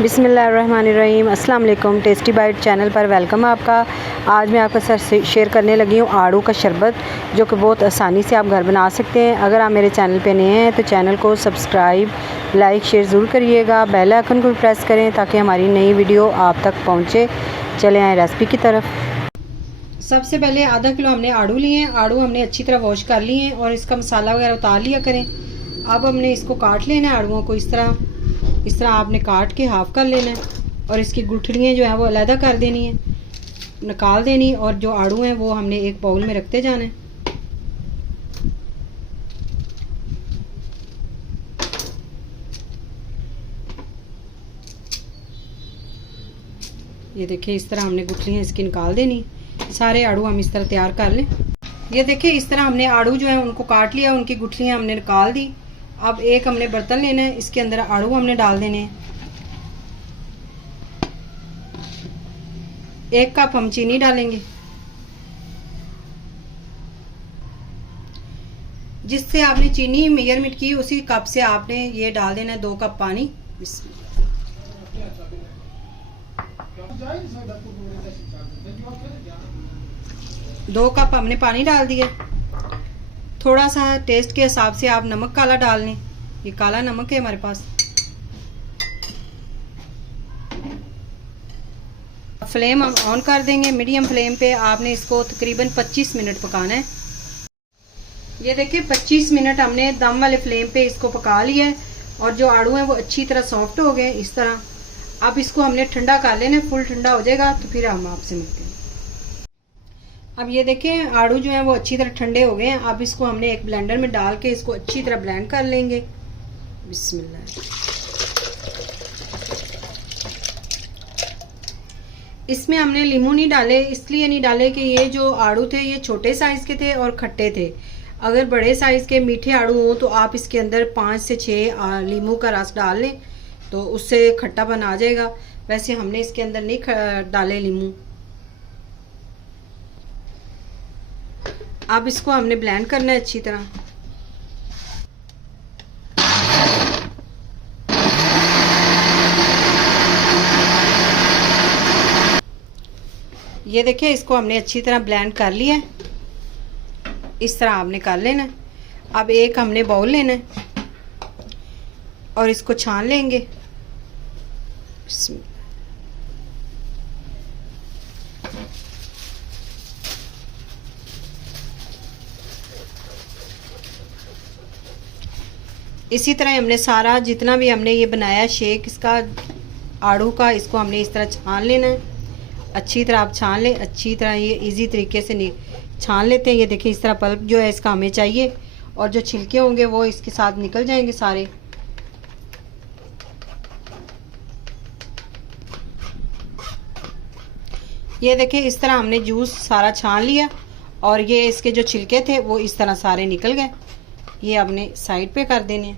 बिस्मिल्लाहिर्रहमानिर्रहीम। अस्सलाम वालेकुम। टेस्टी बाइट चैनल पर वेलकम है आपका। आज मैं आपके साथ शेयर करने लगी हूँ आड़ू का शरबत, जो कि बहुत आसानी से आप घर बना सकते हैं। अगर आप मेरे चैनल पे नए हैं तो चैनल को सब्सक्राइब, लाइक, शेयर ज़रूर करिएगा। बेल आइकन को प्रेस करें ताकि हमारी नई वीडियो आप तक पहुँचे। चले आएँ रेसिपी की तरफ। सबसे पहले आधा किलो हमने आड़ू लिए हैं। आड़ू हमने अच्छी तरह वॉश कर लिए हैं और इसका मसाला वगैरह उतार लिया करें। अब हमने इसको काट लेना है आड़ूओं को। इस तरह आपने काट के हाफ कर लेना है और इसकी गुठलियाँ जो है वो अलहदा कर देनी है, निकाल देनी। और जो आड़ू हैं वो हमने एक बाउल में रखते जाना है। ये देखिए, इस तरह हमने गुठलियाँ इसकी निकाल देनी। सारे आड़ू हम इस तरह तैयार कर लें। ये देखिए, इस तरह हमने आड़ू जो है उनको काट लिया, उनकी गुठलियाँ हमने निकाल दी। अब एक हमने बर्तन लेना है, इसके अंदर आड़ू हमने डाल देने हैं। 1 कप हम चीनी डालेंगे, जिससे आपने चीनी मेजरमेंट की उसी कप से आपने ये डाल देना है 2 कप पानी। 2 कप हमने पानी डाल दिया। थोड़ा सा टेस्ट के हिसाब से आप नमक काला डाल लें। ये काला नमक है हमारे पास। फ्लेम हम ऑन कर देंगे मीडियम फ्लेम पे। आपने इसको तकरीबन 25 मिनट पकाना है। ये देखिए, 25 मिनट हमने दम वाले फ्लेम पे इसको पका लिया है और जो आड़ू हैं वो अच्छी तरह सॉफ्ट हो गए इस तरह। अब इसको हमने ठंडा कर लेना है। फुल ठंडा हो जाएगा तो फिर हम आपसे मिलते हैं। अब ये देखें, आड़ू जो हैं वो अच्छी तरह ठंडे हो गए हैं। अब इसको हमने एक ब्लेंडर में डाल के इसको अच्छी तरह ब्लेंड कर लेंगे। बिस्मिल्लाह। इसमें हमने लीमू नहीं डाले, इसलिए नहीं डाले कि ये जो आड़ू थे ये छोटे साइज़ के थे और खट्टे थे। अगर बड़े साइज़ के मीठे आड़ू हों तो आप इसके अंदर 5 से 6 लीमू का रस डाल लें तो उससे खट्टापन आ जाएगा। वैसे हमने इसके अंदर नहीं डाले लीमू। अब इसको हमने ब्लेंड करना है अच्छी तरह। ये देखिए, इसको हमने अच्छी तरह ब्लेंड कर लिया है। इस तरह आपने कर लेना है। अब एक हमने बाउल लेना है और इसको छान लेंगे। इसी तरह हमने सारा जितना भी हमने ये बनाया शेक इसका आड़ू का, इसको हमने इस तरह छान लेना है। अच्छी तरह आप छान लें, अच्छी तरह ये इजी तरीके से छान लेते हैं। ये देखिए, इस तरह पल्प जो है इसका हमें चाहिए और जो छिलके होंगे वो इसके साथ निकल जाएंगे सारे। ये देखिए, इस तरह हमने जूस सारा छान लिया और ये इसके जो छिलके थे वो इस तरह सारे निकल गए। ये हमने साइड पे कर देने।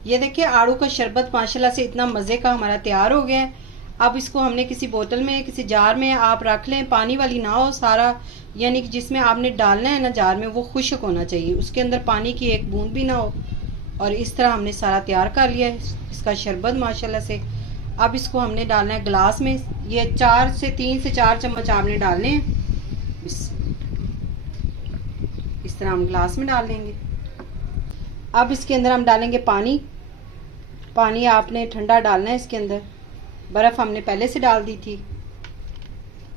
ये देखिए, आड़ू का शरबत माशाल्लाह से इतना मज़े का हमारा तैयार हो गया है। अब इसको हमने किसी बोतल में, किसी जार में आप रख लें। पानी वाली ना हो सारा, यानी कि जिसमें आपने डालना है ना जार में, वो खुश्क होना चाहिए, उसके अंदर पानी की एक बूंद भी ना हो। और इस तरह हमने सारा तैयार कर लिया है इसका शरबत माशाल्लाह से। अब इसको हमने डालना है गिलास में। ये 3 से 4 चम्मच आपने डालने हैं। इस तरह हम गिलास में डाल लेंगे। अब इसके अंदर हम डालेंगे पानी। पानी आपने ठंडा डालना है इसके अंदर। बर्फ़ हमने पहले से डाल दी थी।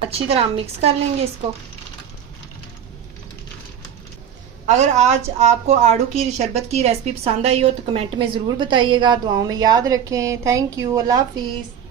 अच्छी तरह हम मिक्स कर लेंगे इसको। अगर आज आपको आड़ू की शरबत की रेसिपी पसंद आई हो तो कमेंट में ज़रूर बताइएगा। दुआओं में याद रखें। Thank you. अल्लाह हाफिज़।